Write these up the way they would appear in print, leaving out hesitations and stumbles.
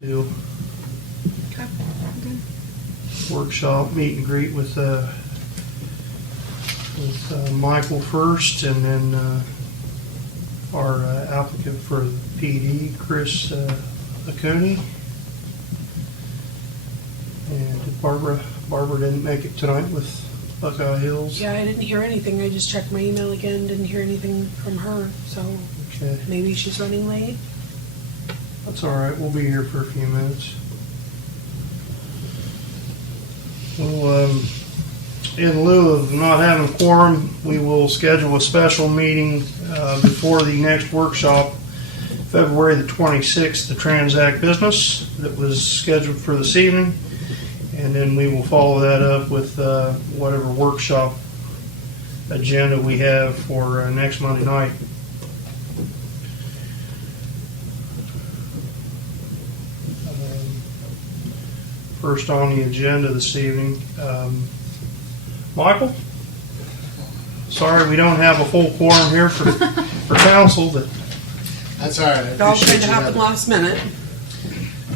do Okay. workshop, meet and greet with Michael first, and then our applicant for the PD, Chris Acuni. And Barbara didn't make it tonight with Buckeye Hills. Yeah, I didn't hear anything. I just checked my email again, didn't hear anything from her, so Okay, maybe she's running late. that's all right. We'll be here for a few minutes. Well, in lieu of not having a quorum, we will schedule a special meeting before the next workshop, February the 26th, to transact business that was scheduled for this evening. And then we will follow that up with whatever workshop agenda we have for next Monday night. First on the agenda this evening, Michael? Sorry we don't have a full quorum here for council, but That's all right. I It all appreciate tried to you happen having- last minute.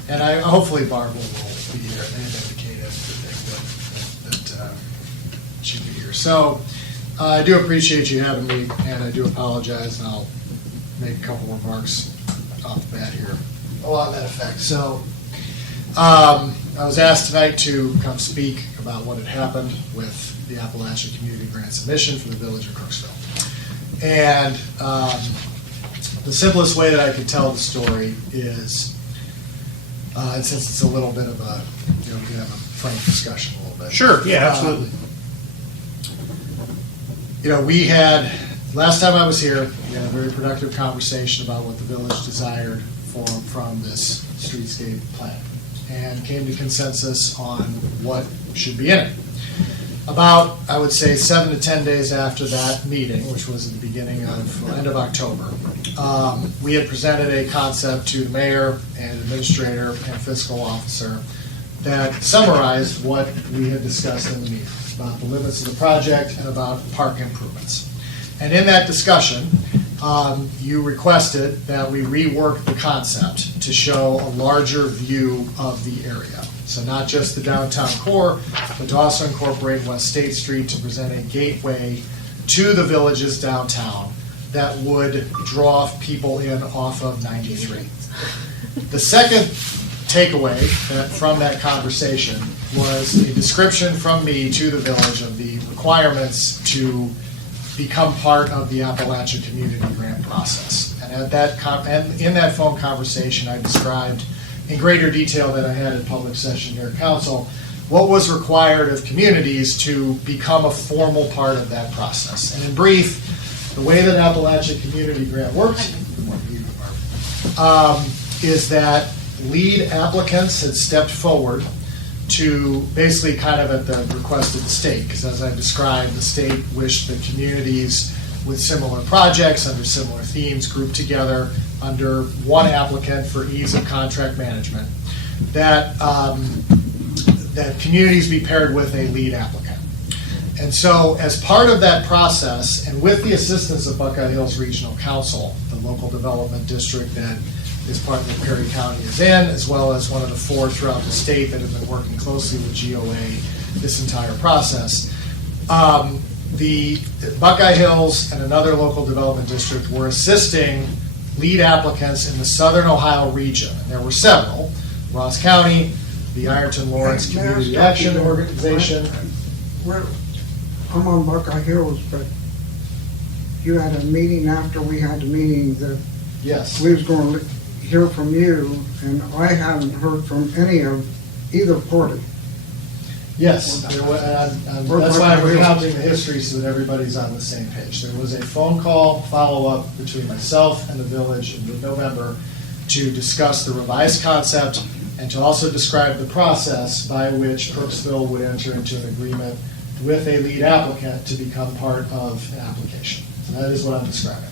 And hopefully Barbara will be here. They have indicated that she'd be here. So I do appreciate you having me, and I do apologize, and I'll make a couple remarks off the bat here along that effect. So I was asked tonight to come speak about what had happened with the Appalachian Community Grant submission for the village of Crooksville. And the simplest way that I could tell the story is, and since it's a little bit of a, we can have a frank discussion a little bit. sure, yeah, absolutely. We had, last time I was here, we had a very productive conversation about what the village desired from this streetscape plan, and came to consensus on what should be in it. About, I would say, 7 to 10 days after that meeting, which was at the beginning of, end of October, we had presented a concept to the mayor and administrator and fiscal officer that summarized what we had discussed in the meeting, about the limits of the project and about park improvements. And in that discussion, you requested that we rework the concept to show a larger view of the area. So not just the downtown core, but to also incorporate West State Street to present a gateway to the village's downtown that would draw people in off of 93. The second takeaway from that conversation was a description from me to the village of the requirements to become part of the Appalachian Community Grant process. And in that phone conversation, I described in greater detail than I had in public session here at council what was required of communities to become a formal part of that process. And in brief, the way that Appalachian Community Grant works is that lead applicants had stepped forward to basically kind of at the request of the state, because as I described, the state wished that communities with similar projects under similar themes grouped together under one applicant for ease of contract management, that communities be paired with a lead applicant. And so as part of that process, and with the assistance of Buckeye Hills Regional Council, the local development district that is part of what Perry County is in, as well as one of the 4 throughout the state that have been working closely with GOA this entire process, the Buckeye Hills and another local development district were assisting lead applicants in the Southern Ohio region. And there were several: Ross County, the Ironton Lawrence Community Action Organization. I'm on Buckeye Hills, but you had a meeting after we had the meeting that Yes. we was going to hear from you, and I haven't heard from any of either party. Yes, that's why I'm recounting the history so that everybody's on the same page. There was a phone call follow-up between myself and the village in mid-November to discuss the revised concept and to also describe the process by which Crooksville would enter into an agreement with a lead applicant to become part of an application. So that is what I'm describing.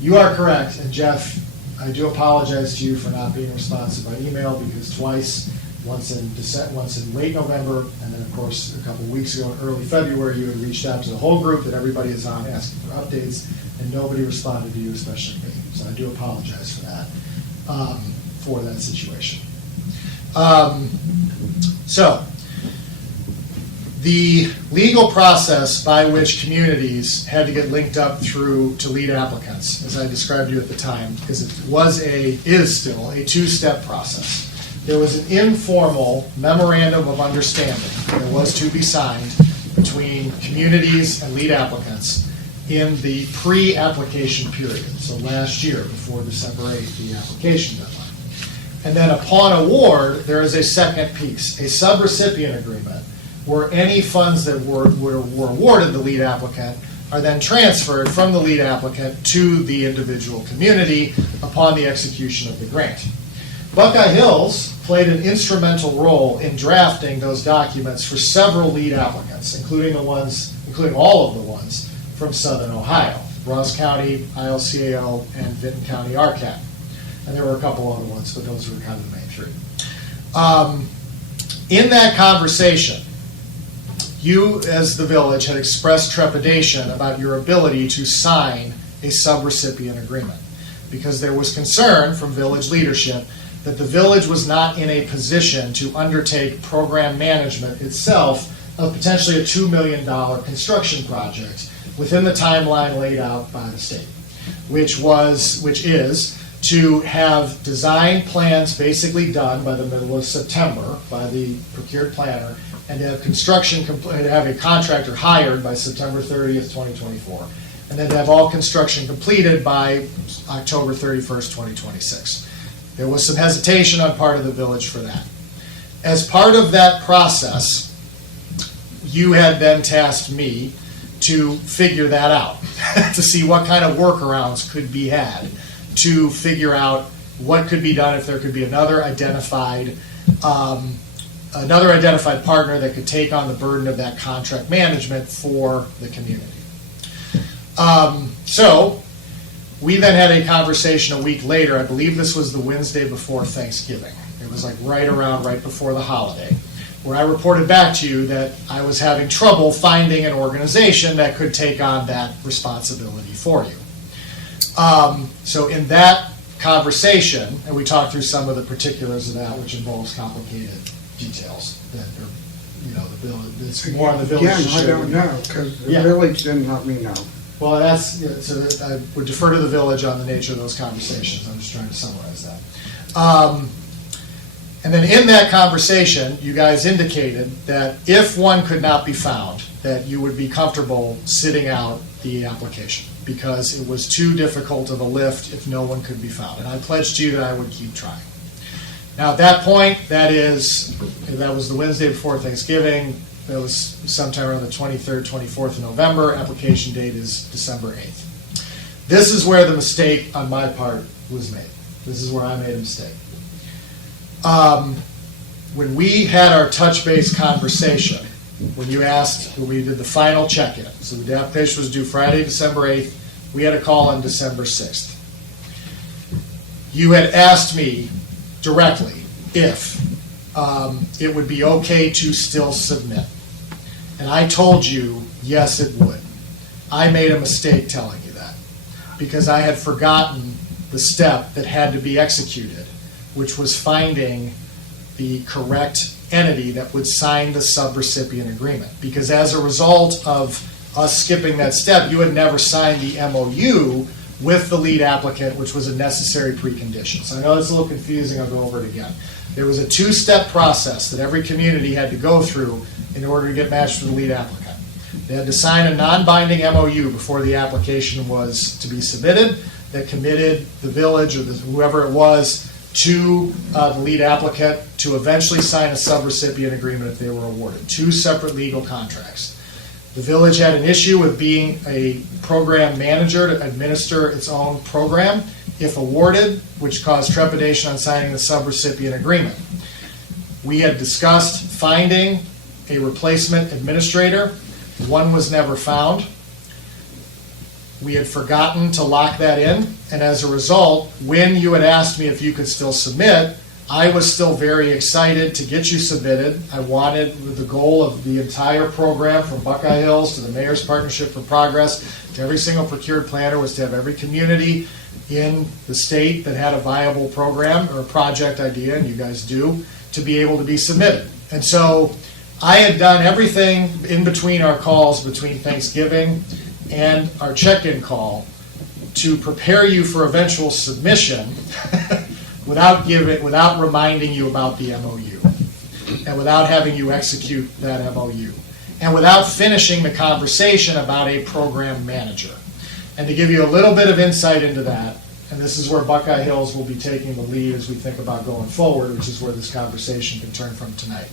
You are correct, and Jeff, I do apologize to you for not being responsive by email, because twice, once in late November, and then of course a couple of weeks ago in early February, you had reached out to the whole group that everybody is on asking for updates, and nobody responded to you, especially me. So I do apologize for that situation. So, the legal process by which communities had to get linked up through to lead applicants, as I described to you at the time, is still a two-step process. There was an informal memorandum of understanding that was to be signed between communities and lead applicants in the pre-application period, so last year before December 8th, the application deadline. And then upon award, there is a second piece, a subrecipient agreement, where any funds that were awarded the lead applicant are then transferred from the lead applicant to the individual community upon the execution of the grant. Buckeye Hills played an instrumental role in drafting those documents for several lead applicants, including all of the ones from Southern Ohio, Ross County, ILCAO, and Vinton County RCAP. And there were a couple other ones, but those were kind of the main three. In that conversation, you, as the village, had expressed trepidation about your ability to sign a subrecipient agreement because there was concern from village leadership that the village was not in a position to undertake program management itself of potentially a $2 million construction project within the timeline laid out by the state, which is to have design plans basically done by the middle of September by the procured planner, and to have construction have a contractor hired by September 30th, 2024, and then to have all construction completed by October 31st, 2026. There was some hesitation on part of the village for that. As part of that process, you had then tasked me to figure that out, to see what kind of workarounds could be had, to figure out what could be done if there could be another identified partner that could take on the burden of that contract management for the community. So we then had a conversation a week later. I believe this was the Wednesday before Thanksgiving. It was like right before the holiday, where I reported back to you that I was having trouble finding an organization that could take on that responsibility for you. So in that conversation, and we talked through some of the particulars of that, which involves complicated details that are, the village, it's more on the village. Again, I don't know, because the Yeah. village didn't let me know. Well, I would defer to the village on the nature of those conversations. I'm just trying to summarize that. And then in that conversation, you guys indicated that if one could not be found, that you would be comfortable sitting out the application because it was too difficult of a lift if no one could be found. And I pledged to you that I would keep trying. Now at that point, that was the Wednesday before Thanksgiving. That was sometime around the 23rd, 24th of November. Application date is December 8th. This is where the mistake on my part was made. This is where I made a mistake. When we had our touch base conversation, when we did the final check-in, so the application was due Friday, December 8th, we had a call on December 6th. You had asked me directly if it would be okay to still submit. And I told you, yes, it would. I made a mistake telling you that because I had forgotten the step that had to be executed, which was finding the correct entity that would sign the subrecipient agreement. Because as a result of us skipping that step, you had never signed the MOU with the lead applicant, which was a necessary precondition. So I know it's a little confusing, I'll go over it again. There was a two-step process that every community had to go through in order to get matched with the lead applicant. They had to sign a non-binding MOU before the application was to be submitted that committed the village or whoever it was to the lead applicant to eventually sign a subrecipient agreement if they were awarded. Two separate legal contracts. The village had an issue with being a program manager to administer its own program if awarded, which caused trepidation on signing the subrecipient agreement. We had discussed finding a replacement administrator. One was never found. We had forgotten to lock that in, and as a result, when you had asked me if you could still submit, I was still very excited to get you submitted. I wanted, with the goal of the entire program from Buckeye Hills to the Mayor's Partnership for Progress to every single procured planner, was to have every community in the state that had a viable program or a project idea, and you guys do, to be able to be submitted. And so I had done everything in between our calls between Thanksgiving and our check-in call to prepare you for eventual submission without reminding you about the MOU and without having you execute that MOU and without finishing the conversation about a program manager. And to give you a little bit of insight into that, and this is where Buckeye Hills will be taking the lead as we think about going forward, which is where this conversation can turn from tonight.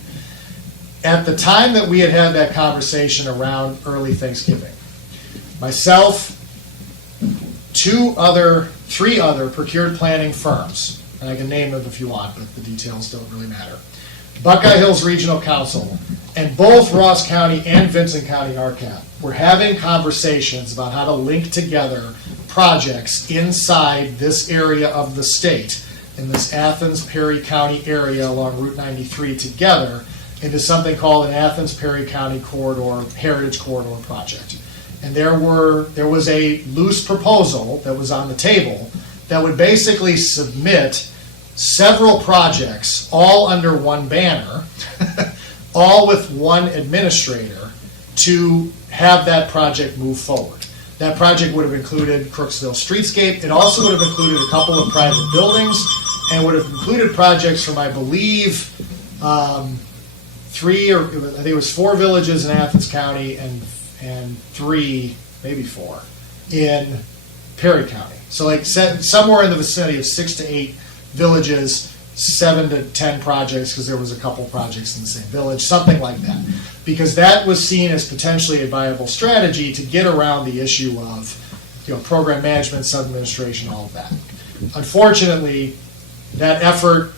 At the time that we had that conversation around early Thanksgiving, myself, three other procured planning firms, and I can name them if you want, but the details don't really matter, Buckeye Hills Regional Council, and both Ross County and Vincent County RCAP were having conversations about how to link together projects inside this area of the state, in this Athens-Perry County area along Route 93 together, into something called an Athens-Perry County Corridor, Heritage Corridor Project. And there was a loose proposal that was on the table that would basically submit several projects, all under one banner, all with one administrator, to have that project move forward. That project would have included Crooksville Streetscape. It also would have included a couple of private buildings, and would have included projects from, I believe, I think it was 4 villages in Athens County and 3, maybe 4, in Perry County. So like somewhere in the vicinity of 6 to 8 villages, 7 to 10 projects, because there was a couple projects in the same village, something like that. Because that was seen as potentially a viable strategy to get around the issue of program management, sub-administration, all of that. Unfortunately, that effort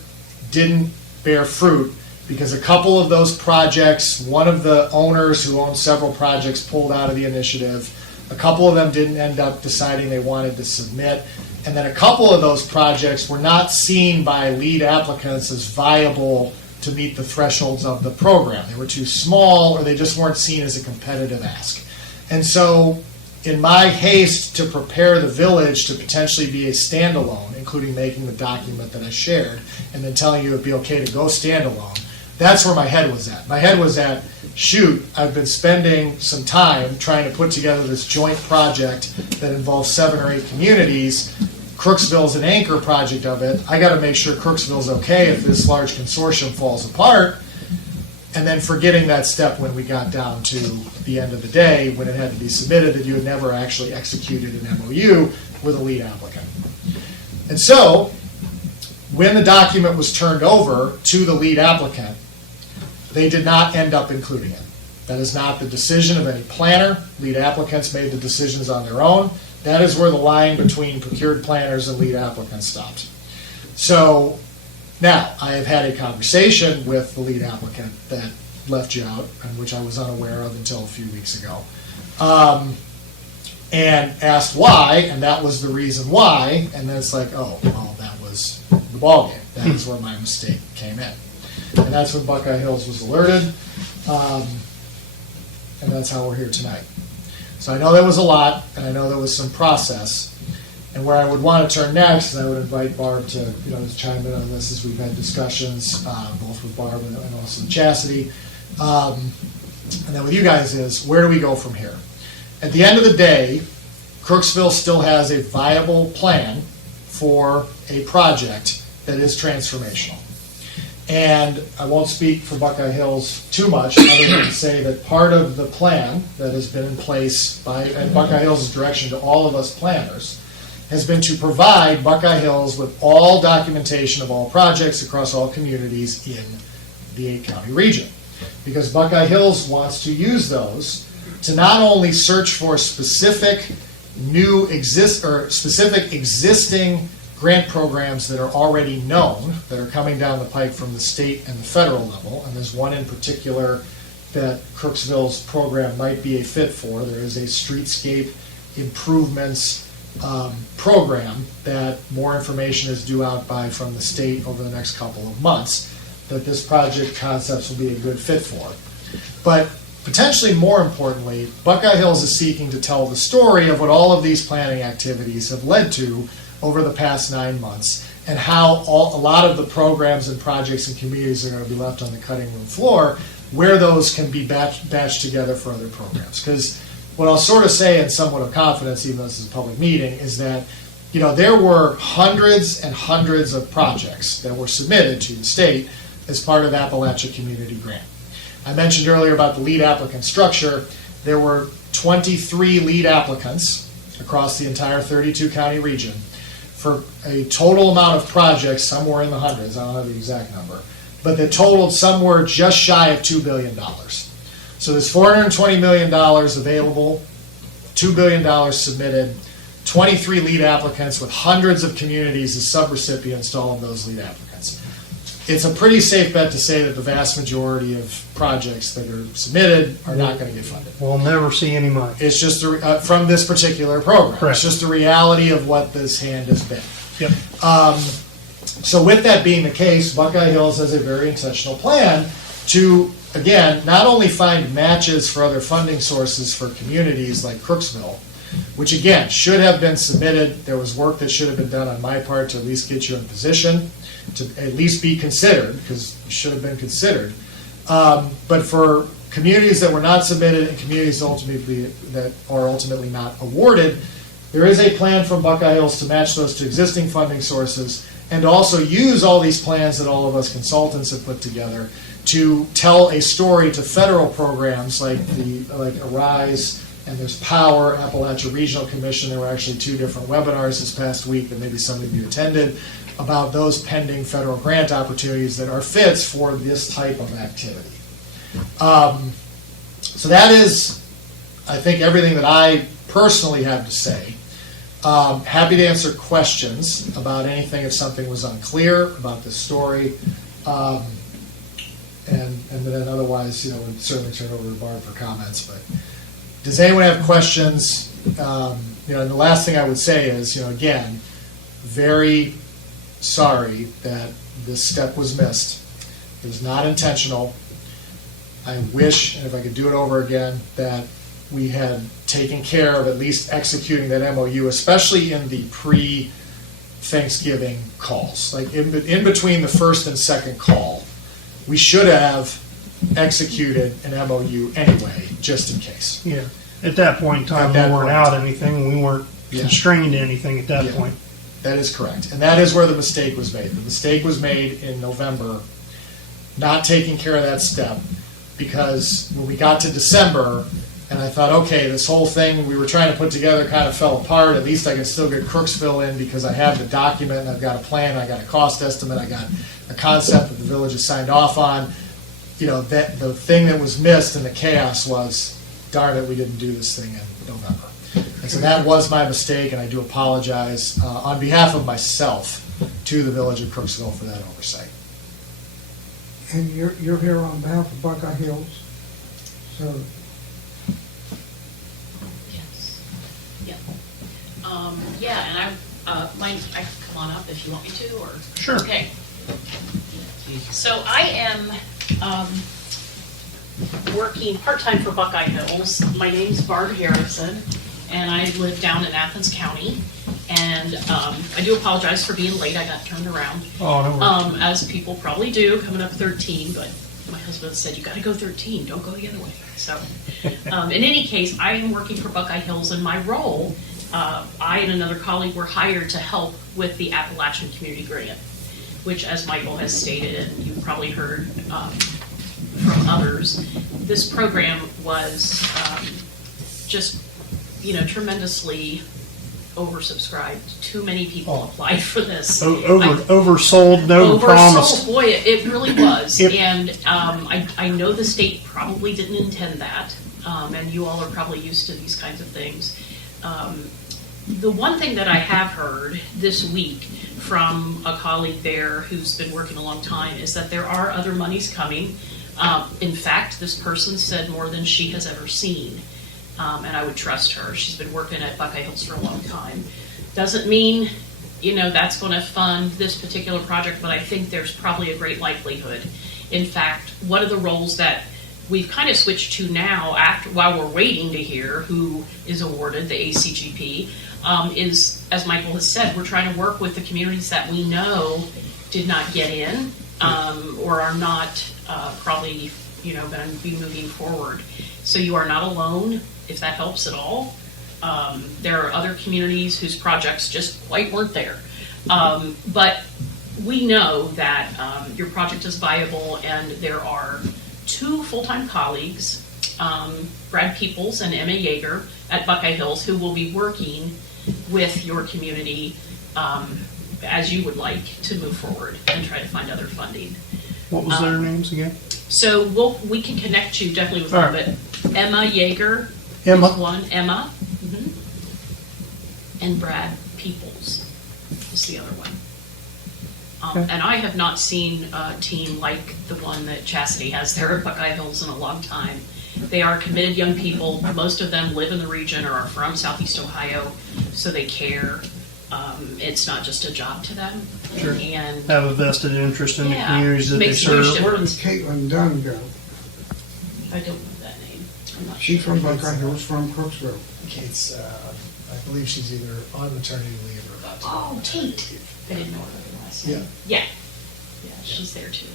didn't bear fruit because a couple of those projects, one of the owners who owned several projects pulled out of the initiative. A couple of them didn't end up deciding they wanted to submit. And then a couple of those projects were not seen by lead applicants as viable to meet the thresholds of the program. They were too small, or they just weren't seen as a competitive ask. And so, in my haste to prepare the village to potentially be a standalone, including making the document that I shared, and then telling you it'd be okay to go standalone, that's where my head was at. My head was at, shoot, I've been spending some time trying to put together this joint project that involves 7 or 8 communities. Crooksville's an anchor project of it. I got to make sure Crooksville's okay if this large consortium falls apart, and then forgetting that step when we got down to the end of the day, when it had to be submitted, that you had never actually executed an MOU with a lead applicant. And so, when the document was turned over to the lead applicant, they did not end up including it. That is not the decision of any planner. Lead applicants made the decisions on their own. That is where the line between procured planners and lead applicants stopped. So now I have had a conversation with the lead applicant that left you out, and which I was unaware of until a few weeks ago, and asked why, and that was the reason why. And then it's like, oh, well, that was the ballgame. That is where my mistake came in. And that's when Buckeye Hills was alerted, and that's how we're here tonight. So I know there was a lot, and I know there was some process. And where I would want to turn next, and I would invite Barb to chime in on this as we've had discussions, both with Barb and also Chastity, and then with you guys, is where do we go from here? At the end of the day, Crooksville still has a viable plan for a project that is transformational. And I won't speak for Buckeye Hills too much, other than to say that part of the plan that has been in place at Buckeye Hills' direction to all of us planners has been to provide Buckeye Hills with all documentation of all projects across all communities in the 8-county region. Because Buckeye Hills wants to use those to not only search for specific existing grant programs that are already known, that are coming down the pike from the state and the federal level, and there's one in particular that Crooksville's program might be a fit for. There is a streetscape improvements program that more information is due out from the state over the next couple of months, that this project concepts will be a good fit for. But potentially more importantly, Buckeye Hills is seeking to tell the story of what all of these planning activities have led to over the past 9 months, and how a lot of the programs and projects and communities are going to be left on the cutting room floor, where those can be batched together for other programs. Because what I'll sort of say in somewhat of confidence, even though this is a public meeting, is that there were hundreds and hundreds of projects that were submitted to the state as part of Appalachian Community Grant. I mentioned earlier about the lead applicant structure. There were 23 lead applicants across the entire 32 county region for a total amount of projects, somewhere in the hundreds, I don't know the exact number, but that totaled somewhere just shy of $2 billion. So there's $420 million available, $2 billion submitted, 23 lead applicants with hundreds of communities as subrecipients to all of those lead applicants. It's a pretty safe bet to say that the vast majority of projects that are submitted are not going to get funded. We'll never see any money. It's just from this particular program. Correct. It's just the reality of what this hand has been. Yep. So with that being the case, Buckeye Hills has a very intentional plan to, again, not only find matches for other funding sources for communities like Crooksville, which again should have been submitted. There was work that should have been done on my part to at least get you in position to at least be considered, because you should have been considered. But for communities that were not submitted and communities that are ultimately not awarded, there is a plan from Buckeye Hills to match those to existing funding sources and also use all these plans that all of us consultants have put together to tell a story to federal programs like ARISE, and there's POWER, Appalachian Regional Commission. There were actually 2 different webinars this past week that maybe some of you attended about those pending federal grant opportunities that are fits for this type of activity. So that is, I think, everything that I personally have to say. Happy to answer questions about anything if something was unclear about the story. And then otherwise, we'd certainly turn it over to Barb for comments. But does anyone have questions? And the last thing I would say is, again, very sorry that this step was missed. It was not intentional. I wish, and if I could do it over again, that we had taken care of at least executing that MOU, especially in the pre-Thanksgiving calls. Like in between the first and second call, we should have executed an MOU anyway, just in case. Yeah. At that point in time, we weren't out anything. We weren't constrained to anything at that point. That is correct. And that is where the mistake was made. The mistake was made in November, not taking care of that step, because when we got to December, and I thought, okay, this whole thing we were trying to put together kind of fell apart. At least I can still get Crooksville in because I have the document, and I've got a plan, I got a cost estimate, I got a concept that the village has signed off on. That the thing that was missed in the chaos was, darn it, we didn't do this thing in November. And so that was my mistake, and I do apologize on behalf of myself to the village of Crooksville for that oversight. And you're here on behalf of Buckeye Hills, so. Yes. Yeah. And I can come on up if you want me to, or? Sure. Okay. So I am working part-time for Buckeye Hills. My name's Barb Harrison, and I live down in Athens County. And I do apologize for being late. I got turned around. Oh, no worries. As people probably do, coming up 13, but my husband said, you got to go 13, don't go the other way. So in any case, I am working for Buckeye Hills, and my role, I and another colleague were hired to help with the Appalachian Community Grant, which, as Michael has stated, and you've probably heard from others, this program was just, tremendously oversubscribed. Too many people applied for this. Oversold, no promise. Boy, it really was. Yep. And I know the state probably didn't intend that, and you all are probably used to these kinds of things. The one thing that I have heard this week from a colleague there who's been working a long time is that there are other monies coming. In fact, this person said more than she has ever seen. And I would trust her. She's been working at Buckeye Hills for a long time. Doesn't mean, that's going to fund this particular project, but I think there's probably a great likelihood. In fact, one of the roles that we've kind of switched to now, while we're waiting to hear who is awarded the ACGP, is as Michael has said, we're trying to work with the communities that we know did not get in, or are not probably, going to be moving forward. So you are not alone, if that helps at all. There are other communities whose projects just quite weren't there. But we know that your project is viable, and there are 2 full-time colleagues, Brad Peoples and Emma Yeager at Buckeye Hills, who will be working with your community as you would like to move forward and try to find other funding. What was their names again? So we can connect you definitely with All them, but Emma Yeager Emma. is one, Emma, and Brad Peoples is the other one. Okay. And I have not seen a team like the one that Chastity has there at Buckeye Hills in a long time. They are committed young people. Most of them live in the region or are from Southeast Ohio, so they care. It's not just a job to them. Sure. And Have a vested interest in the Yeah, communities that they makes a huge serve. Where did Caitlin Dunn go? I don't know that name. I'm not She's sure. from Buckeye Hills, from Crooksville. Kate's, I believe she's either on maternity leave or about to. Oh, Tate. I didn't know her last name. Yeah, she's there too.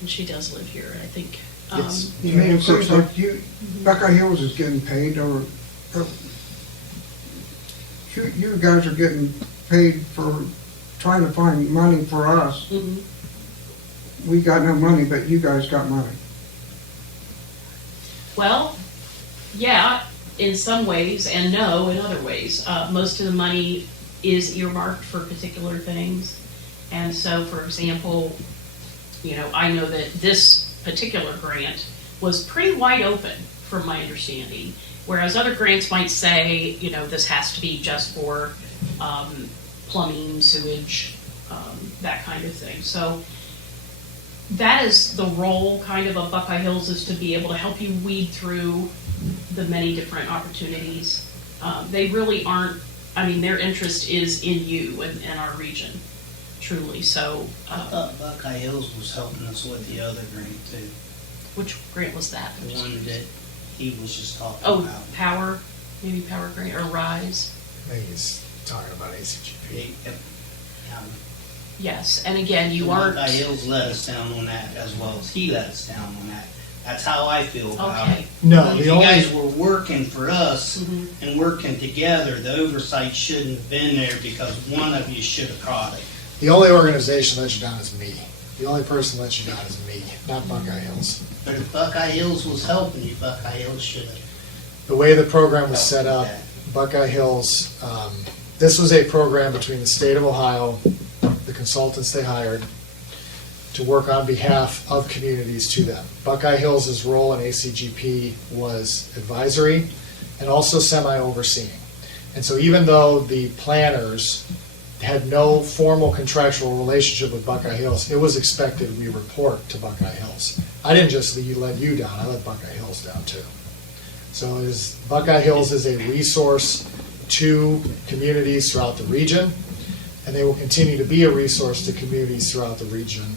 And she does live here, I think. Yes. I mean, it seems like Buckeye Hills is getting paid, or you guys are getting paid for trying to find money for us. Mhm. We got no money, but you guys got money. Well, yeah, in some ways, and no in other ways. Most of the money is earmarked for particular things. And so, for example, I know that this particular grant was pretty wide open, from my understanding. Whereas other grants might say, this has to be just for plumbing, sewage, that kind of thing. So that is the role kind of Buckeye Hills, is to be able to help you weed through the many different opportunities. They really aren't, their interest is in you and our region, truly. So, I thought Buckeye Hills was helping us with the other grant too, which grant was that? the one that he was just talking Oh, about. Power, maybe Power Grant, or Rise. I think he's talking about ACGP. Yes, and again, you aren't. Buckeye Hills let us down on that as well as he let us down on that. That's how I feel about Okay. it. No, If the you only, guys were working for us Mhm. and working together, the oversight shouldn't have been there because one of you should have caught it. the only organization that let you down is me. The only person that let you down is me, not Buckeye Hills. But if Buckeye Hills was helping you, Buckeye Hills should have. The way the program was set helped up, with that. Buckeye Hills, this was a program between the state of Ohio, the consultants they hired, to work on behalf of communities to them. Buckeye Hills' role in ACGP was advisory and also semi-overseeing. And so even though the planners had no formal contractual relationship with Buckeye Hills, it was expected we report to Buckeye Hills. I didn't just let you down, I let Buckeye Hills down too. So Buckeye Hills is a resource to communities throughout the region, and they will continue to be a resource to communities throughout the region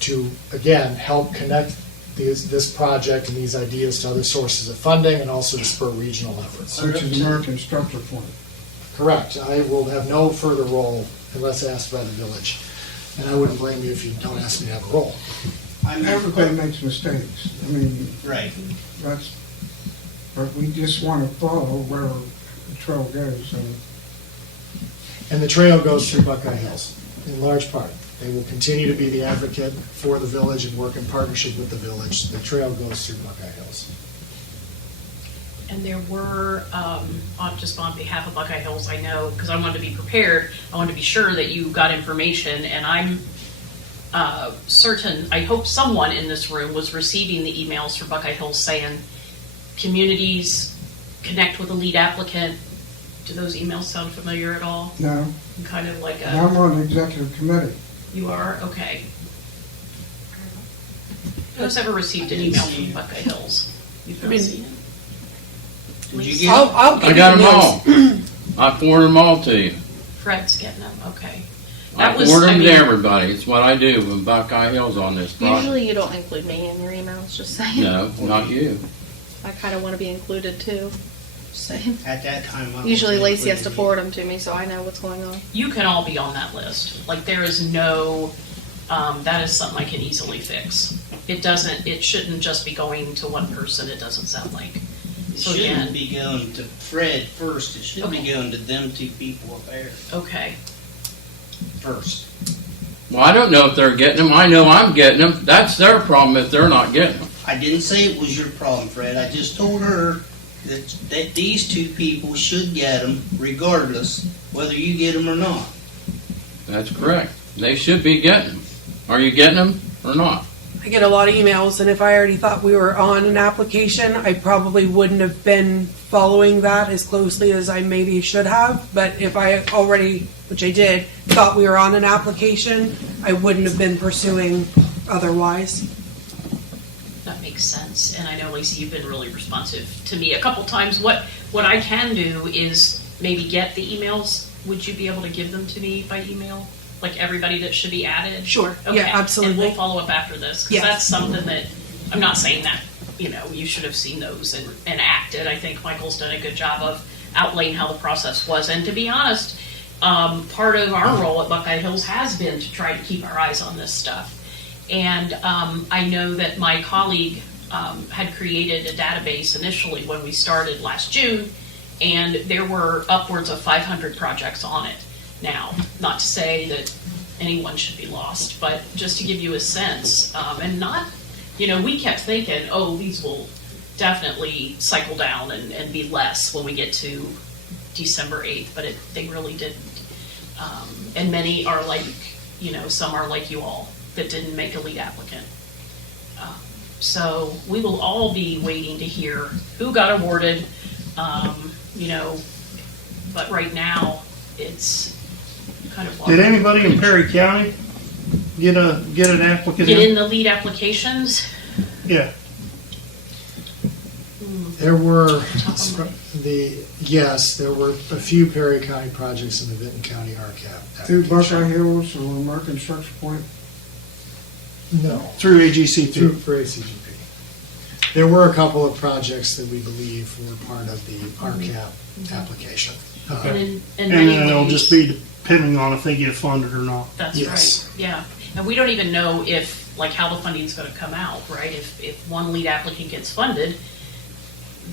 to, again, help connect this project and these ideas to other sources of funding and also to spur regional efforts. Which is American Structure Point. Correct. I will have no further role unless asked by the village. And I wouldn't blame you if you don't ask me to have a role. Everybody makes mistakes. Right. But we just want to follow where the trail goes, so. And the trail goes through Buckeye Hills, in large part. They will continue to be the advocate for the village and work in partnership with the village. The trail goes through Buckeye Hills. And there were, just on behalf of Buckeye Hills, I know, because I wanted to be prepared, I wanted to be sure that you got information, and I'm certain, I hope someone in this room was receiving the emails from Buckeye Hills saying, communities connect with a lead applicant. Do those emails sound familiar at all? No, Kind of like I'm on the executive committee. you are? Okay. Who's ever received an email from Buckeye Hills? You've not seen it? Did you Lisa? get it? I'll give I got you them those. all. I forwarded them all to you. Fred's getting them, okay. I forwarded them to everybody. It's what I do with Buckeye Hills on this project. Usually you don't include me in your emails, just saying. No, not you. I kind of want to be included too. Same. At that time, I Usually wasn't Lacey has to included. forward them to me, so I know what's going on. You can all be on that list. Like, there is no, that is something I can easily fix. It shouldn't just be going to one person, it doesn't sound like. It So shouldn't again, be going to Fred first, it should be Okay. going to them two people up there okay. first. Well, I don't know if they're getting them. I know I'm getting them. That's their problem if they're not getting them. I didn't say it was your problem, Fred, I just told her that these two people should get them regardless whether you get them or not. That's correct. They should be getting them. Are you getting them or not? I get a lot of emails, and if I already thought we were on an application, I probably wouldn't have been following that as closely as I maybe should have. But if I already, which I did, thought we were on an application, I wouldn't have been pursuing otherwise. That makes sense. And I know, Lacey, you've been really responsive to me a couple times. What I can do is maybe get the emails. Would you be able to give them to me by email? Like everybody that should be added? Sure. Okay. Yeah, absolutely. And we'll follow up after this. Because Yes. that's something that, I'm not saying that, you should have seen those and acted. I think Michael's done a good job of outlaying how the process was. And to be honest, part of our role at Buckeye Hills has been to try to keep our eyes on this stuff. And I know that my colleague had created a database initially when we started last June, and there were upwards of 500 projects on it now. Not to say that anyone should be lost, but just to give you a sense, and not, we kept thinking, oh, these will definitely cycle down and be less when we get to December 8th, but they really didn't. And many are like, some are like you all that didn't make a lead applicant. So we will all be waiting to hear who got awarded, but right now it's kind of. Did anybody in Perry County get an applicant Get in? in the lead applications? Yeah. There were, Top of mind. there were a few Perry County projects in the Vinton County RCAP. Through application. Buckeye Hills or American Construction Point. No, Through AGCP. for ACGP. There were a couple of projects that we believe were part of the RCAP application. And in And many then it'll ways- just be depending on if they get funded or not. That's Yes. right, yeah. And we don't even know how the funding's gonna come out, right? If one lead applicant gets funded,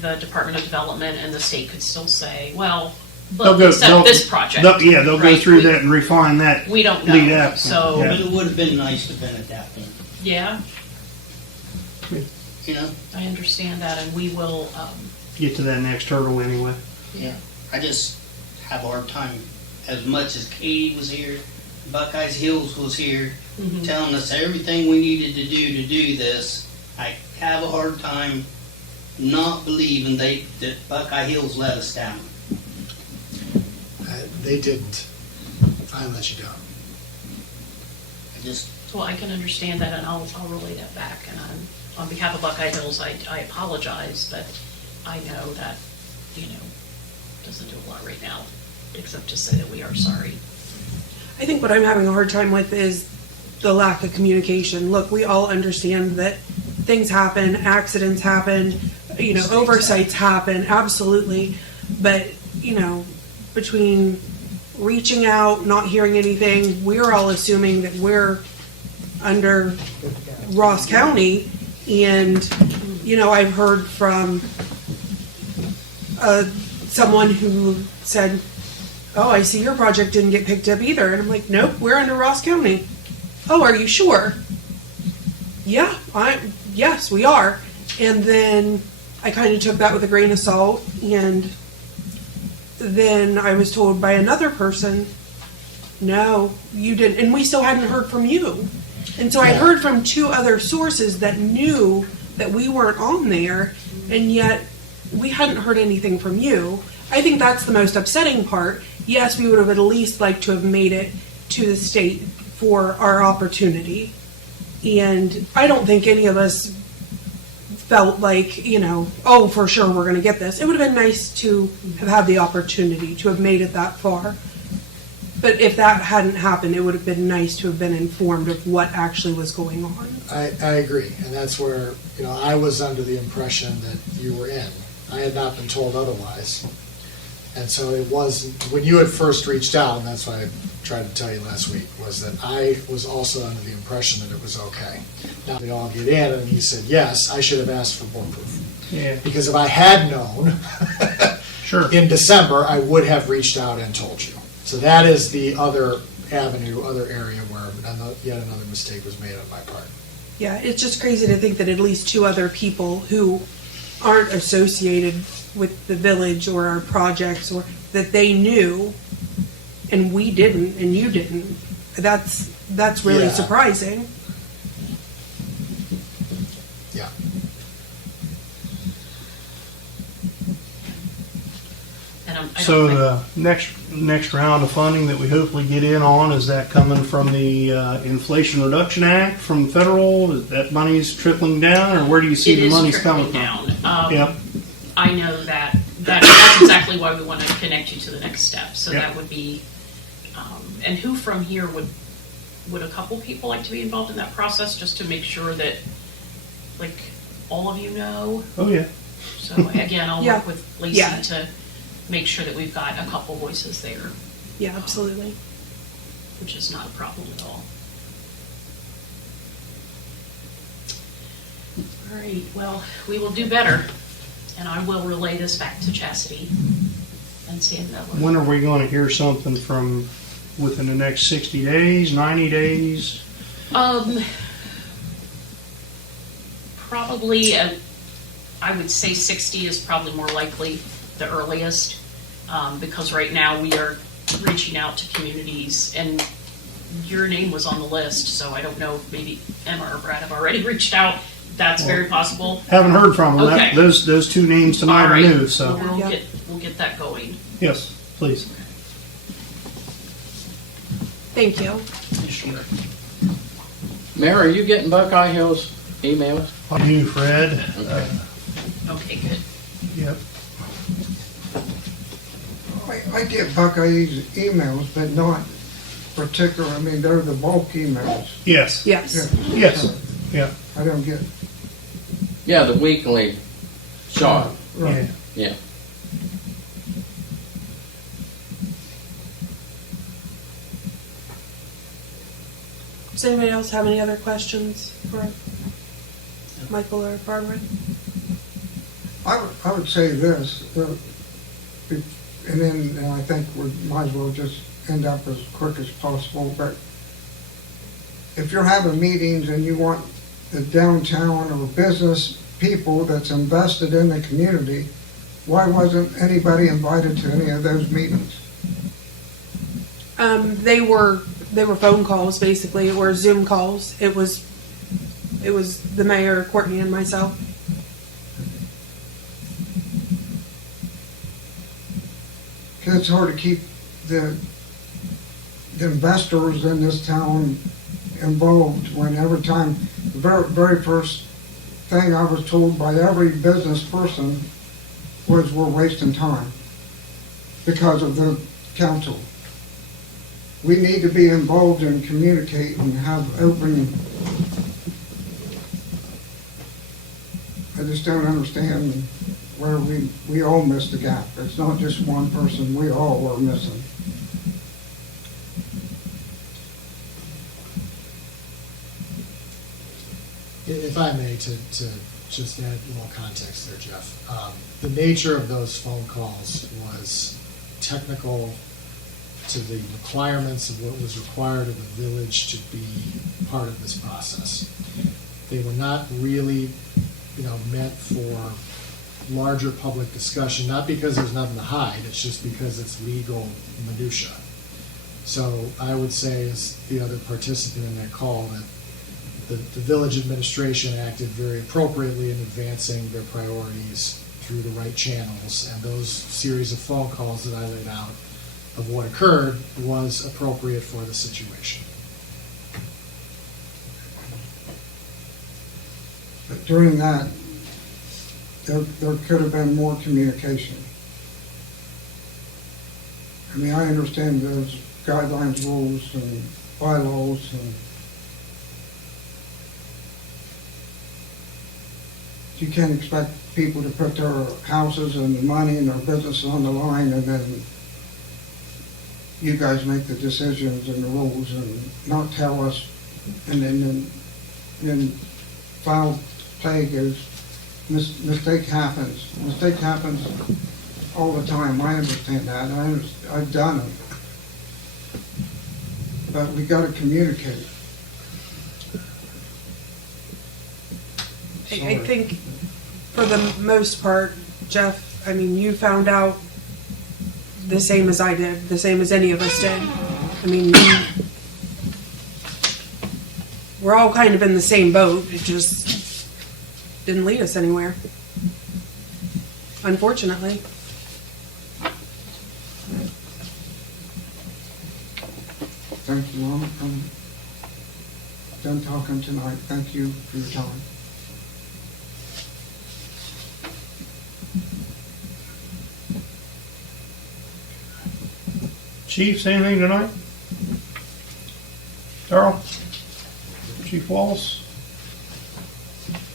the Department of Development and the state could still say, well, but except this project. They'll go right? through that and refine that. We don't lead know, applicant, so, yeah. But it would have been nice to have been at that point, yeah, I I understand that, and we will, Get to that next hurdle anyway. Yeah. I just have a hard time, as much as Katie was here, Buckeye Hills was here, mhm. telling us everything we needed to do this, I have a hard time not believing that Buckeye Hills let us down. They didn't. I let you down. I just, well, I can understand that, and I'll relay that back, and on behalf of Buckeye Hills, I apologize, but I know that, doesn't do a lot right now, except to say that we are sorry. I think what I'm having a hard time with is the lack of communication. Look, we all understand that things happen, accidents happen, oversights happen, absolutely. But, between reaching out, not hearing anything, we're all assuming that we're under Ross County. And, I've heard from someone who said, oh, I see your project didn't get picked up either. And I'm like, nope, we're under Ross County. Oh, are you sure? Yeah, yes, we are. And then I kind of took that with a grain of salt. And then I was told by another person, no, you didn't. And we still hadn't heard from you. And so I heard from two other sources that knew that we weren't on there, and yet we hadn't heard anything from you. I think that's the most upsetting part. Yes, we would have at least liked to have made it to the state for our opportunity. And I don't think any of us felt like, oh, for sure we're going to get this. It would have been nice to have had the opportunity to have made it that far. But if that hadn't happened, it would have been nice to have been informed of what actually was going on. I agree, and that's where, I was under the impression that you were in. I had not been told otherwise. And so it was, when you had first reached out, and that's why I tried to tell you last week, was that I was also under the impression that it was okay. Now they all get in, and he said, yes, I should have asked for more proof. Yeah, Because if I had known sure. in December, I would have reached out and told you. So that is the other avenue, other area where yet another mistake was made on my part. Yeah, it's just crazy to think that at least 2 other people who aren't associated with the village or our projects, or that they knew and we didn't and you didn't. That's really Yeah. surprising. Yeah. And I So don't think- the next round of funding that we hopefully get in on, is that coming from the Inflation Reduction Act from federal? That money's trickling down, or where do you see it the is money's trickling coming from? down. Yep. I know that's exactly why we want to connect you to the next step. So Yeah. that would be, and who from here would a couple people like to be involved in that process, just to make sure that, like, all of you know? Oh yeah. So again, I'll Yeah. work with Lacey Yeah. to make sure that we've got a couple voices there, Yeah, absolutely. which is not a problem at all. All right, well, we will do better, and I will relay this back to Chastity and Sam Miller. When are we going to hear something from, within the next 60 days, 90 days? Probably, I would say 60 is probably more likely, the earliest, because right now we are reaching out to communities, and your name was on the list, so I don't know if maybe Emma or Brad have already reached out. That's very possible. Haven't heard from them. Okay. Those 2 names tonight All are right. new, so. Well, Yeah. we'll get that going. Yes, please. Thank you. Sure. Mayor, are you getting Buckeye Hills emails? I do, Fred. Okay, good. Yep. I get Buckeye's emails, but not particular, I mean, they're the bulk emails. Yes. Yes. Yeah. Yes. Yeah. I don't get, Yeah, the weekly shot. right. Yeah. Yeah. Does anybody else have any other questions for Michael or Barbara? I would say this, and then I think we might as well just end up as quick as possible, but if you're having meetings and you want the downtown or business people that's invested in the community, why wasn't anybody invited to any of those meetings? They were phone calls basically, or Zoom calls. It was the mayor, Courtney, and myself. Because it's hard to keep the investors in this town involved when every time, the very first thing I was told by every business person was we're wasting time because of the council. We need to be involved and communicate and have open. I just don't understand where we all missed the gap. It's not just one person, we all were missing. If I may, to just add a little context there, Jeff. The nature of those phone calls was technical to the requirements of what was required of the village to be part of this process. They were not really, meant for larger public discussion, not because there's nothing to hide, it's just because it's legal minutia. So I would say, as the other participant in that call, that the village administration acted very appropriately in advancing their priorities through the right channels, and those series of phone calls that I laid out of what occurred was appropriate for the situation. But during that, there could have been more communication. I mean, I understand there's guidelines, rules, and bylaws, and you can't expect people to put their houses and their money and their business on the line, and then you guys make the decisions and the rules and not tell us, and then foul play goes, mistake happens. Mistake happens all the time, I understand that, I've done it. But we gotta communicate. I think for the most part, Jeff, I mean, you found out the same as I did, the same as any of us did. I mean, we're all kind of in the same boat. It just didn't lead us anywhere. Unfortunately. Thank you, I'm done talking tonight. Thank you for your time. Chiefs, anything tonight? Darrell? Chief Wallace?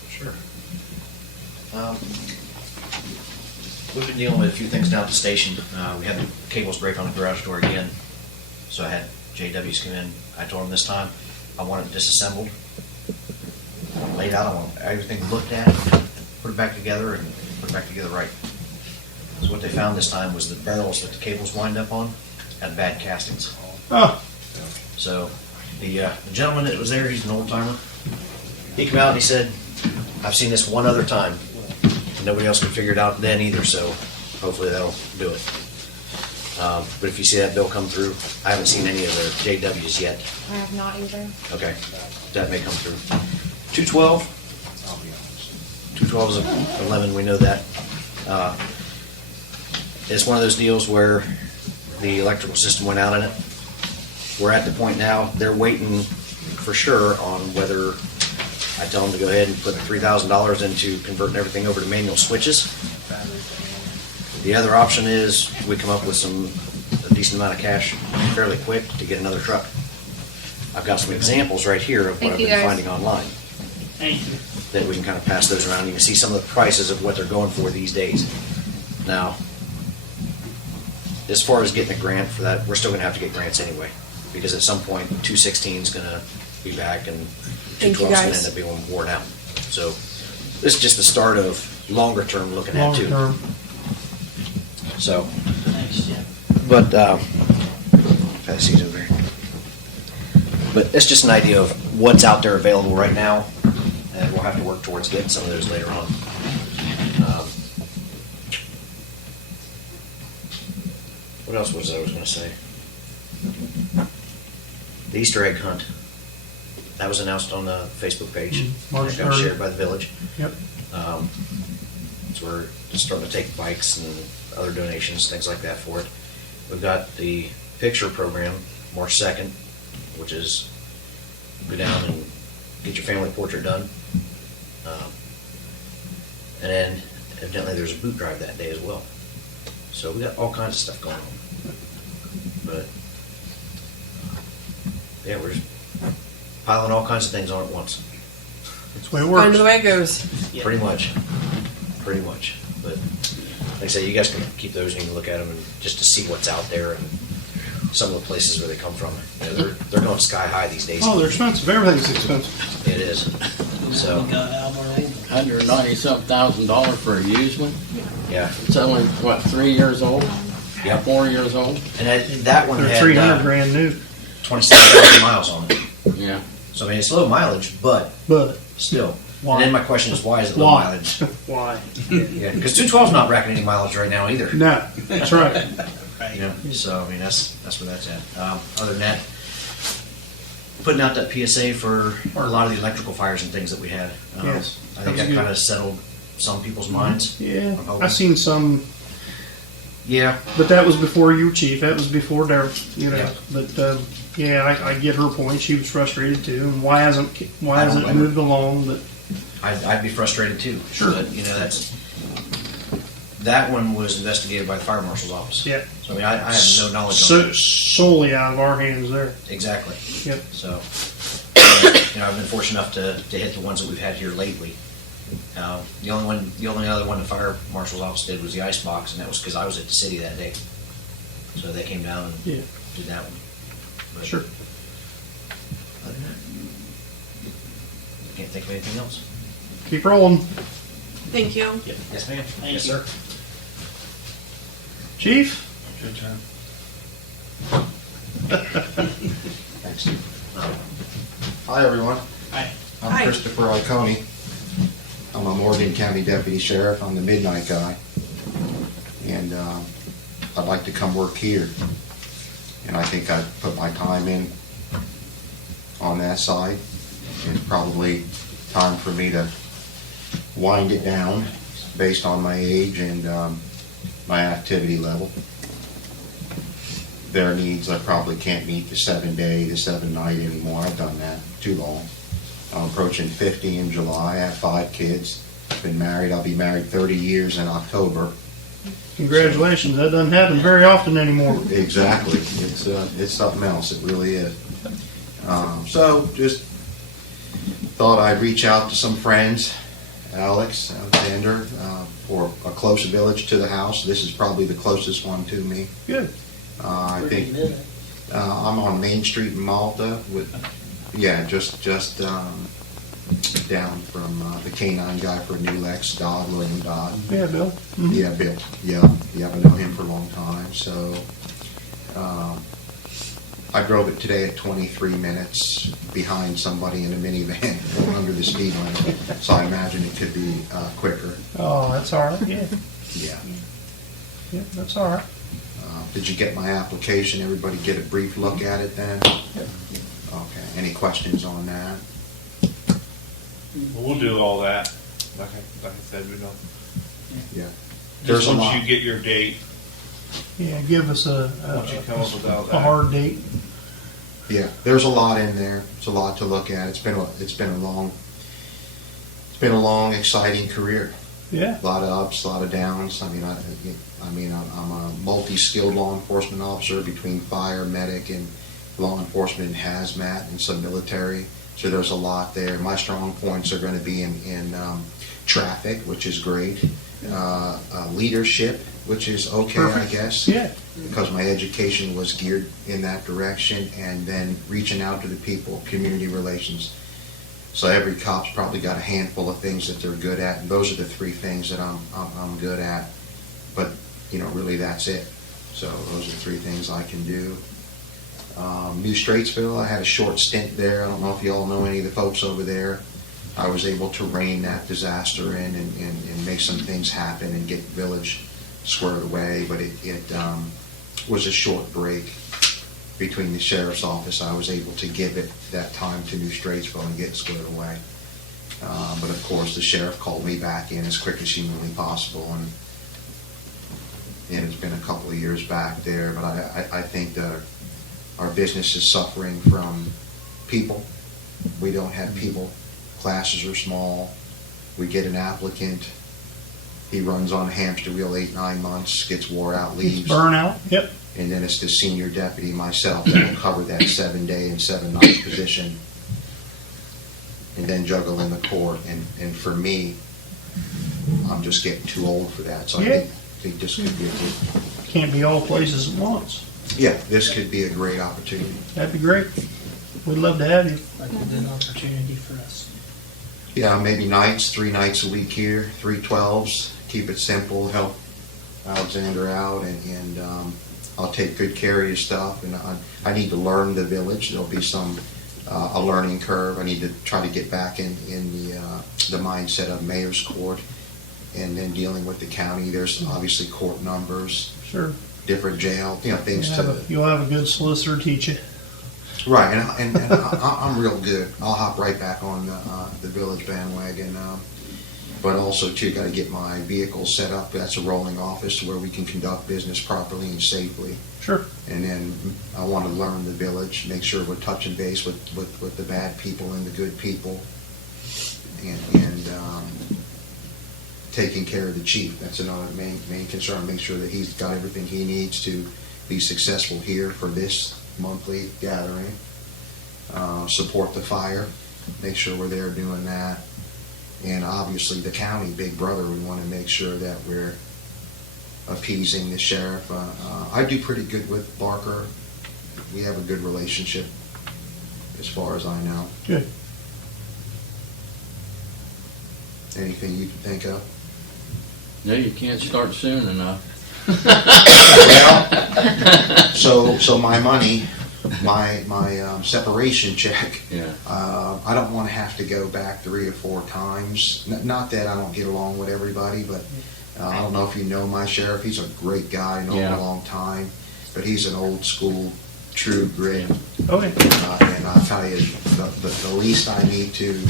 Sure. We've been dealing with a few things down at the station. We had the cables break on the garage door again, so I had JWs come in. I told them this time I want it disassembled, laid out. I want everything looked at, put it back together, and put it back together right. So what they found this time was the barrels that the cables wind up on had bad castings. Oh, So the gentleman that was there, he's an old timer. He came out and he said, "I've seen this one other time. Nobody else could figure it out then either, so hopefully that'll do it." But if you see that bill come through, I haven't seen any of their JWs yet. I have not either. Okay, that may come through. 212. 212 is a lemon, we know that. It's one of those deals where the electrical system went out in it. We're at the point now, they're waiting for sure on whether I tell them to go ahead and put $3,000 into converting everything over to manual switches. The other option is we come up with a decent amount of cash fairly quick to get another truck. I've got some examples right here of what I've Thank you, been guys. finding online. Thank you. That we can kind of pass those around. You can see some of the prices of what they're going for these days. Now, as far as getting a grant for that, we're still gonna have to get grants anyway, because at some point, 216 is gonna be back and Thank you, 212 is gonna guys. end up being worn out. So, this is just the start of longer term looking at long too. term. So, Thanks, Jeff. but, pass these over here. But it's just an idea of what's out there available right now, and we'll have to work towards getting some of those later on. What else was I was gonna say? The Easter egg hunt. That was announced on the Facebook page. March Got 3rd. shared by the village. Yep. So we're just starting to take bikes and other donations, things like that for it. We've got the picture program, March 2nd, which is go down and get your family portrait done. And then evidently there's a boot drive that day as well. So we got all kinds of stuff going on. But yeah, we're just piling all kinds of things on at once. That's the way it Kind of works. the way it goes. Yeah. Pretty much. But like I say, you guys can keep those and you can look at them and just to see what's out there and some of the places where they come from. You know, they're going sky high these days. Oh, they're expensive. Everything's expensive. It is. So, We got out of our old $190-something for a used one. yeah. It's only, what, 3 years old? Yep. 4 years old? And that one They're had 300 grand new, 27,000 miles on it. Yeah. So, I mean, it's low mileage, but but still. Why? And then my question is, why is it low why? mileage? Why? Yeah, because 212's not racking any mileage right now either. No, that's right. You know, so I mean that's where that's at. Other than that, putting out that PSA for a lot of the electrical fires and things that we had. Yes, I think that that was kind good. of settled some people's minds. Yeah, I'm hoping. I seen some, Yeah, but that was before you, Chief. That was before Darrell. You know, Yeah. but yeah, I get her point. She was frustrated too, and why I hasn't don't it blame her. moved along? But I'd be frustrated too. Sure. But you know that one was investigated by the fire marshal's office. yeah, So I mean I have no knowledge so, on it. solely out of our hands there. Exactly. Yep. So you know I've been fortunate enough to hit the ones that we've had here lately The only other one the fire marshal's office did was the ice box, and that was because I was at the city that day. So they came down and Yeah. did that one. But Sure. other than that, can't think of anything else. Keep rolling. Thank you. Yes, ma'am. Thank Yes, you. sir. Chief? Good job. Thanks. Hi, everyone. Hi. I'm Hi. Christopher Iacone. I'm a Morgan County Deputy Sheriff. I'm the midnight guy. And I'd like to come work here. And I think I'd put my time in on that side. It's probably time for me to wind it down based on my age and my activity level. Their needs, I probably can't meet the 7-day, the 7-night anymore. I've done that too long. I'm approaching 50 in July. I have 5 kids. Been married. I'll be married 30 years in October. Congratulations. That doesn't happen very often anymore. Exactly. It's something else. It really is. So just thought I'd reach out to some friends, Alex, Alexander, for a close village to the house. This is probably the closest one to me. Good. I think I'm on Main Street in Malta with, just down from the K-9 guy for New Lex, Dodd, William Dodd. Yeah, Bill. Mhm. Yeah, Bill. Yeah, I've known him for a long time. So I drove it today at 23 minutes behind somebody in a minivan going under the speed limit. So I imagine it could be quicker. Oh, that's all right. Yeah. Yeah. Yeah, that's all right. Did you get my application? Everybody get a brief look at it then? Yep. Okay. Any questions on that? We'll do all that. Like I said, we don't. Yeah. Just There's a once lot. you get your date, Yeah, give us once you come up with all a that. hard date. Yeah, there's a lot in there. It's a lot to look at. It's been a long, exciting career. Yeah. A lot of ups, a lot of downs. I'm a multi-skilled law enforcement officer between fire, medic, and law enforcement and hazmat and some military. So there's a lot there. My strong points are going to be in traffic, which is great. Leadership, which is okay, Perfect. I guess. Yeah. Because my education was geared in that direction, and then reaching out to the people, community relations. So every cop's probably got a handful of things that they're good at, and those are the 3 things that I'm good at. But really that's it. So those are 3 things I can do. New Straitsville, I had a short stint there. I don't know if you all know any of the folks over there. I was able to rein that disaster in and make some things happen and get the village squared away, but it was a short break between the sheriff's office. I was able to give it that time to New Straitsville and get it squared away. But of course, the sheriff called me back in as quick as humanly possible, and it's been a couple of years back there, but I think that our business is suffering from people. We don't have people. Classes are small. We get an applicant. He runs on a hamster wheel 8-9 months, gets wore out, leaves. Burnout. Yep. And then it's the senior deputy, myself, that will cover that 7-day and 7-night position. And then juggle in the court. And for me, I'm just getting too old for that. So Yeah. I think this could be a good, Can't be all places at once. yeah, this could be a great opportunity. That'd be great. We'd love to have you. Like a good opportunity for us. Yeah, maybe nights, 3 nights a week here, 3 12s, keep it simple, help Alexander out, and I'll take good care of your stuff. And I need to learn the village. There'll be a learning curve. I need to try to get back in the mindset of mayor's court, and then dealing with the county. There's obviously court numbers, Sure. different jail, things You'll have a good solicitor teach you. Right, and I'm real good. I'll hop right back on the village bandwagon. But also, too, got to get my vehicle set up. That's a rolling office where we can conduct business properly and safely. Sure. And then I want to learn the village, make sure we're touching base with the bad people and the good people, and taking care of the chief. That's another main concern. Make sure that he's got everything he needs to be successful here for this monthly gathering. Support the fire. Make sure we're there doing that. And and obviously the county, Big Brother, we want to make sure that we're appeasing the sheriff. I do pretty good with Barker. We have a good relationship, as far as I know. Good. Anything you can think of? No, you can't start soon enough. Well, so my money, my separation check, Yeah. I don't want to have to go back 3 or 4 times. Not that I don't get along with everybody, but I don't know if you know my sheriff. He's a great guy, known him Yeah. a long time, but he's an old school, true grit. Okay. And I'll tell you, the least I need to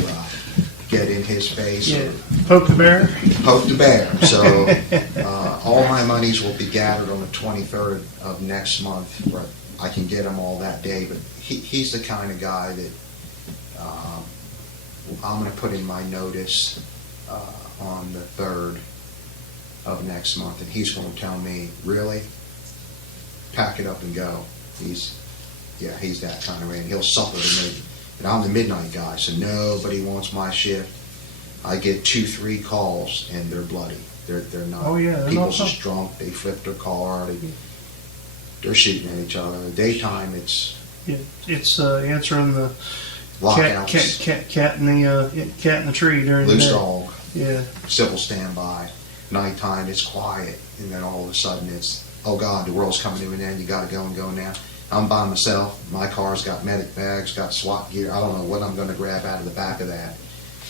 get in his face Yeah. or Poke the bear? poke the bear. So all my monies will be gathered on the 23rd of next month, where I can get them all that day. But he's the kind of guy that I'm going to put in my notice on the 3rd of next month, and he's going to tell me, really, pack it up and go. He's that kind of man. He'll suffer to me. And I'm the midnight guy, so nobody wants my shift. I get 2-3 calls, and they're bloody. They're not. Oh, yeah, they're People not just drunk. They flip their car. They're shooting at each other. Daytime, it's Yeah, it's answering the lockouts, cat in the tree during the loose day. dog, Yeah. civil standby. Nighttime, it's quiet, and then all of a sudden it's, oh God, the world's coming to an end. You got to go and go now. I'm by myself. My car's got medic bags, got SWAT gear. I don't know what I'm going to grab out of the back of that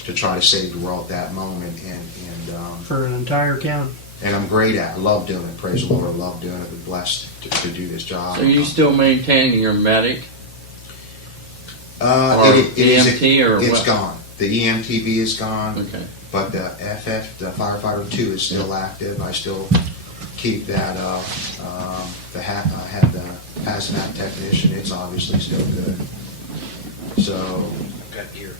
to try to save the world at that moment. For an entire county. And I'm great at it. I love doing it. Praise the Lord. I love doing it. We're blessed to do this job. So you still maintaining your medic? Or It is- EMT or it's what? gone. The EMTB is gone. Okay. But the FF, the firefighter 2 is still active. I still keep that up. I have the hazmat technician. It's obviously still good. So, I've got gear.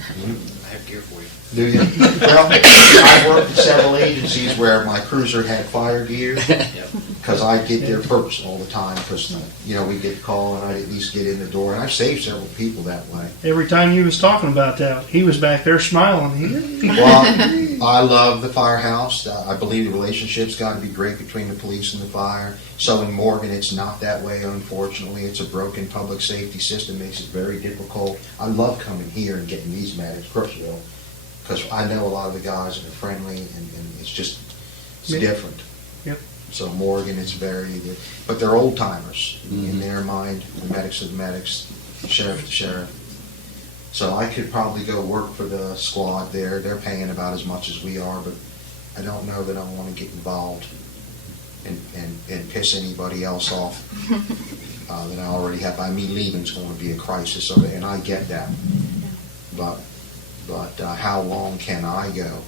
hmm? I have gear for you. Do you? Well, I've worked at several agencies where my cruiser had fire gear, Yep. because I get there first all the time, because, we get the call and I at least get in the door, and I've saved several people that way. Every time you was talking about that, he was back there smiling. Well, I love the firehouse. I believe the relationship's got to be great between the police and the fire. So in Morgan, it's not that way, unfortunately. It's a broken public safety system, makes it very difficult. I love coming here and getting these medics, Crooksville, because I know a lot of the guys and they're friendly, and it's Yeah. different. Yep. So Morgan, it's but they're old timers. In their mind, the medics are the medics, the sheriff's the sheriff. So I could probably go work for the squad there. They're paying about as much as we are, but I don't know that I want to get involved and piss anybody else off that I already have. I mean, leaving's going to be a crisis, and I get that. But how long can I go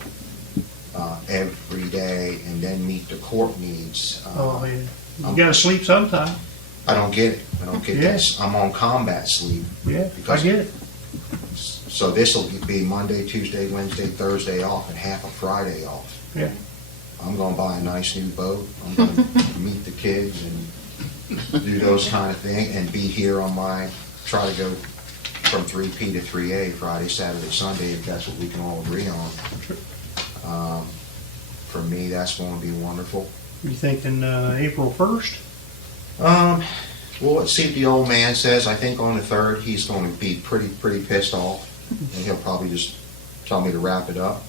every day and then meet the court needs? Oh, yeah. You got to sleep sometime. I don't get it. I don't get Yeah. this. I'm on combat sleep. Yeah, I Because- get it. So this will be Monday, Tuesday, Wednesday, Thursday off, and half of Friday off. Yeah. I'm going to buy a nice new boat. I'm going to meet the kids and do those kind of things, and be here try to go from 3P to 3A Friday, Saturday, Sunday, if that's what we can all agree on. For me, that's going to be wonderful. You thinking April 1st? Well, let's see what the old man says. I think on the 3rd, he's going to be pretty pissed off, and he'll probably just tell me to wrap it up.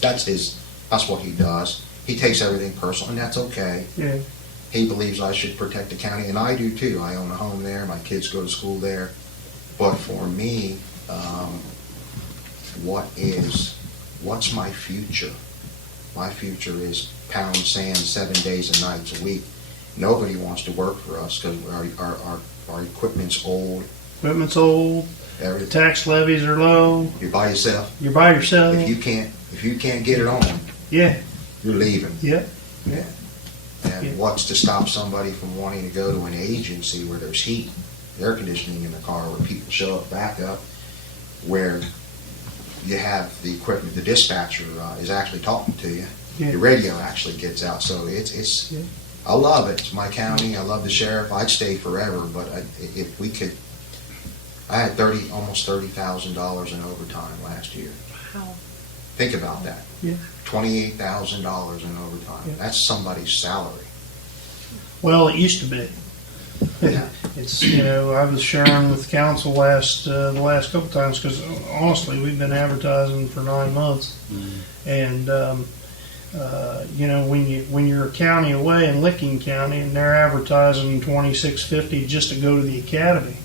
That's what he does. He takes everything personal, and that's okay. Yeah. He believes I should protect the county, and I do too. I own a home there. My kids go to school there. But for me, what's my future? My future is pound sand 7 days and nights a week. Nobody wants to work for us because our equipment's old. Equipment's old. The Everything. tax levies are low. You're by yourself. You're by yourself. If you can't get it on, Yeah. you're leaving. Yeah. Yeah. And Yeah. what's to stop somebody from wanting to go to an agency where there's heat, air conditioning in the car, where people show up, back up, where you have the equipment, the dispatcher is actually talking to you. Yeah. The radio actually gets out. So it's Yeah. I love it. It's my county. I love the sheriff. I'd stay forever, but if we could, I had almost $30,000 in overtime last year. Think about that. Yeah. $28,000 in overtime. Yeah. That's somebody's salary. Well, it used to be. Yeah. It's, you know, I was sharing with council the last couple times, because honestly, we've been advertising for 9 months. And, you know, when you're a county away in Licking County and they're advertising $26.50 just to go to the academy,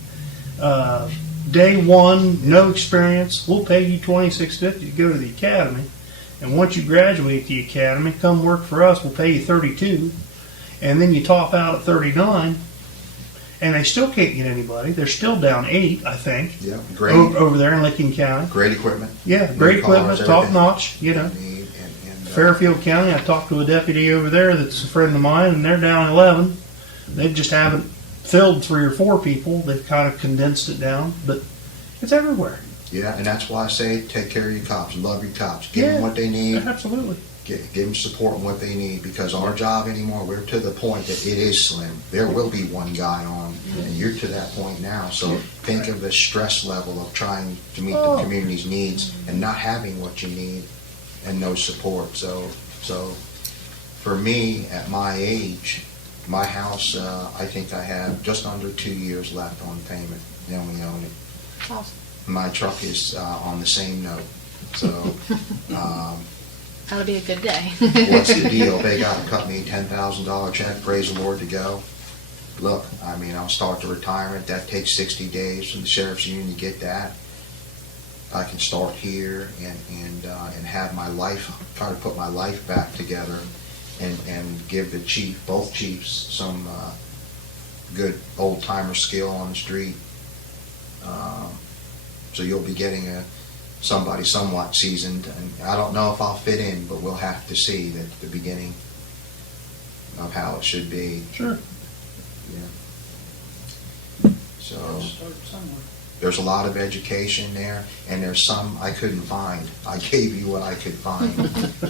day one, no experience, we'll pay you $26.50 to go to the academy. And once you graduate the academy, come work for us, we'll pay you $32. And then you top out at $39. And they still can't get anybody. They're still down 8, I think, Yeah, great, over there in Licking County. great equipment. Yeah, great New cars, equipment, top everything. notch, you know. And, Fairfield County, I talked to a deputy over there that's a friend of mine, and they're down 11. They just haven't filled 3 or 4 people. They've kind of condensed it down, but it's everywhere. yeah, and that's why I say take care of your cops, love your cops, give them Yeah. what they need, Absolutely. give them support and what they need, because our job anymore, we're to the point that it is slim. There will be one guy on, and you're to that point now. So think of the stress level of trying to meet the community's needs and not having what you need and no support. So for me, at my age, my house, I think I have just under 2 years left on payment, then we own it. Awesome. My truck is on the same note. So That'll be a good day. what's the deal? They got to cut me a $10,000 check, praise the Lord, to go. Look, I mean, I'll start the retirement. That takes 60 days from the sheriff's union to get that. I can start here and have my life, try to put my life back together and give the chief, both chiefs, some good old timer skill on the street. So you'll be getting somebody somewhat seasoned, and I don't know if I'll fit in, but we'll have to see at the beginning of how it should be. Sure. Yeah. So Start somewhere. there's a lot of education there, and there's some I couldn't find. I gave you what I could find,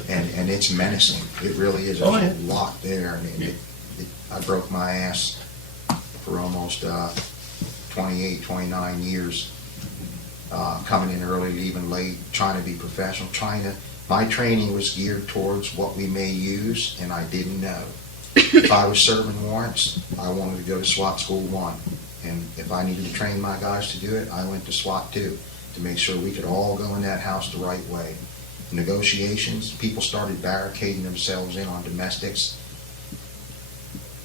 and it's menacing. It really is. There's Oh, yeah. a lot there, and I broke my ass for almost 28, 29 years. Coming in early, leaving late, trying to be professional, my training was geared towards what we may use, and I didn't know. If I was serving warrants, I wanted to go to SWAT School 1. And if I needed to train my guys to do it, I went to SWAT 2 to make sure we could all go in that house the right way. Negotiations, people started barricading themselves in on domestics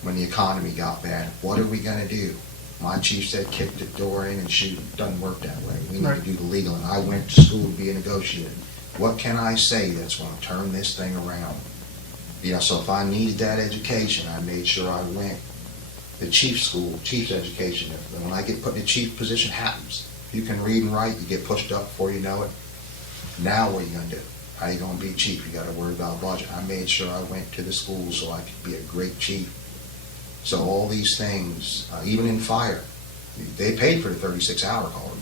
when the economy got bad. What are we going to do? My chief said, kick the door in and shoot. It doesn't work that way. We need Right. to do the legal. And I went to school to be a negotiator. What can I say that's going to turn this thing around? You know, so if I needed that education, I made sure I went. The chief school, chief's education, when I get put in a chief position, happens. You can read and write, you get pushed up before you know it. Now what are you going to do? How are you going to be chief? You got to worry about budget. I made sure I went to the school so I could be a great chief. So all these things, even in fire, they paid for the 36-hour card.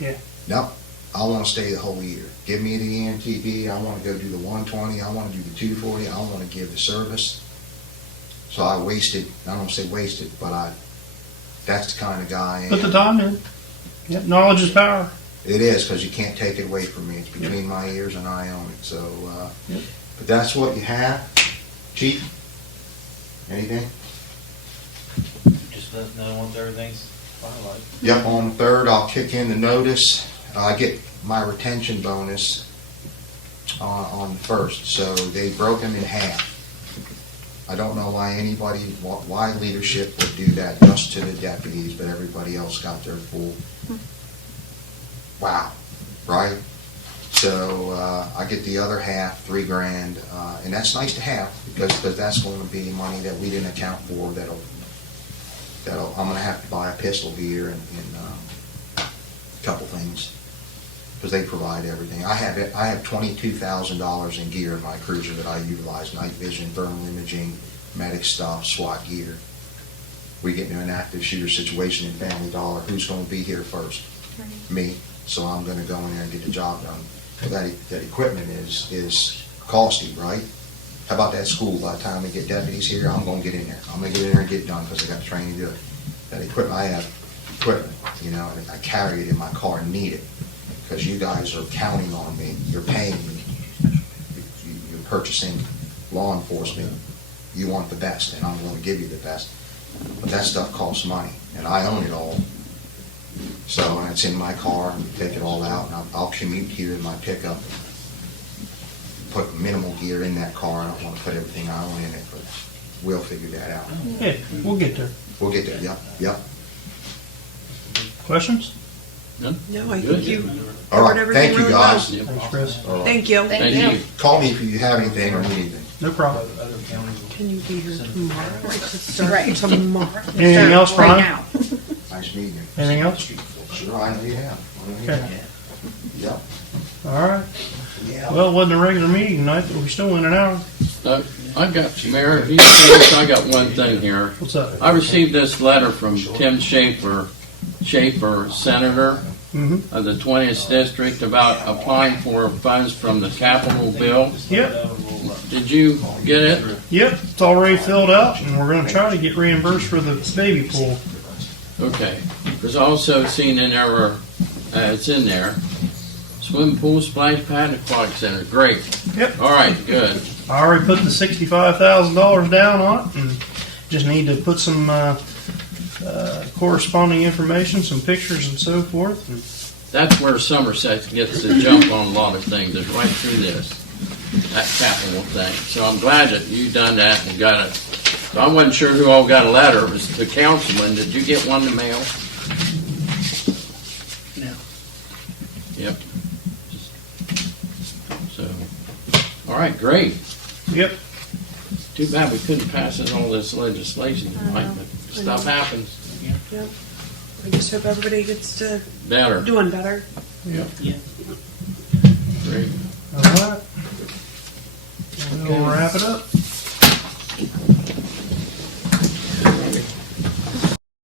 Yeah. Nope, I want to stay the whole year. Give me the EMTB, I want to go do the 120, I want to do the 240, I want to give the service. So I wasted, I don't say wasted, but that's the kind of guy I am. Put the time in. Yeah. Knowledge is power. It is, because you can't take it away from me. It's between my ears and I own it. So, Yep. but that's what you have. Chief, anything? Just let us know once everything's finalized. Yep, on the 3rd, I'll kick in the notice. I get my retention bonus on the 1st, so they broke them in half. I don't know why leadership would do that just to the deputies, but everybody else got their full. Wow, right? So I get the other half, $3,000, and that's nice to have because that's going to be money that we didn't account for. That'll I'm going to have to buy a pistol here and a couple things because they provide everything. I have $22,000 in gear in my cruiser that I utilize: night vision, thermal imaging, medic stuff, SWAT gear. We get into an active shooter situation in Family Dollar. Who's going to be here first? Me. So I'm going to go in there and get the job done. But that equipment is costly, right? How about that school? By the time we get deputies here, I'm going to get in there. I'm going to get in there and get it done because I got the training to do it. That equipment, I have equipment, and I carry it in my car and need it because you guys are counting on me. You're paying me. purchasing law enforcement, you want the best, and I'm going to give you the best. But that stuff costs money, and I own it all. So, and it's in my car, and take it all out, and I'll commute here in my pickup. Put minimal gear in that car. I don't want to put everything I own in it, but we'll figure that out. Yeah, we'll get there. We'll get there, yep. Questions? No, I Good. think you All covered right, everything thank you, really guys. well. Thanks, Chris. All right. Thank you. Thank Thank you. you. Call me if you have anything or need anything. No problem. Can you be here tomorrow? To start Right. tomorrow. Anything else, Right Brian? now. Nice meeting you. Anything else? Sure, I know you have. Okay. Yep. All right. Yeah. Well, it wasn't a regular meeting tonight, but we still went an hour. I got, Mayor, if you please, I got one thing here. What's up? I received this letter from Tim Schaefer, Senator Mm-hmm. of the 20th District, about applying for funds from the Capitol bill. Yep, Did you get it? yep, it's already filled out, and we're gonna try to get reimbursed for the baby pool. Okay. There's also seen in there, it's in there, swimming pool, splash pad, aquatic center. Great. Yep. All right, good. I already put the $65,000 down on it, and just need to put some corresponding information, some pictures and so forth. And That's where Somerset gets the jump on a lot of things. It's right through this, that capital thing. So I'm glad that you done that and got it. So I wasn't sure who all got a letter. It was the councilman. Did you get one in the mail? No. Yep. So, all right, great. Yep, Too bad we couldn't pass in all this legislation tonight, but stuff happens. Yep. I just hope everybody gets to Better. doing better. Yep. Yeah. Great. all right. We'll wrap it up.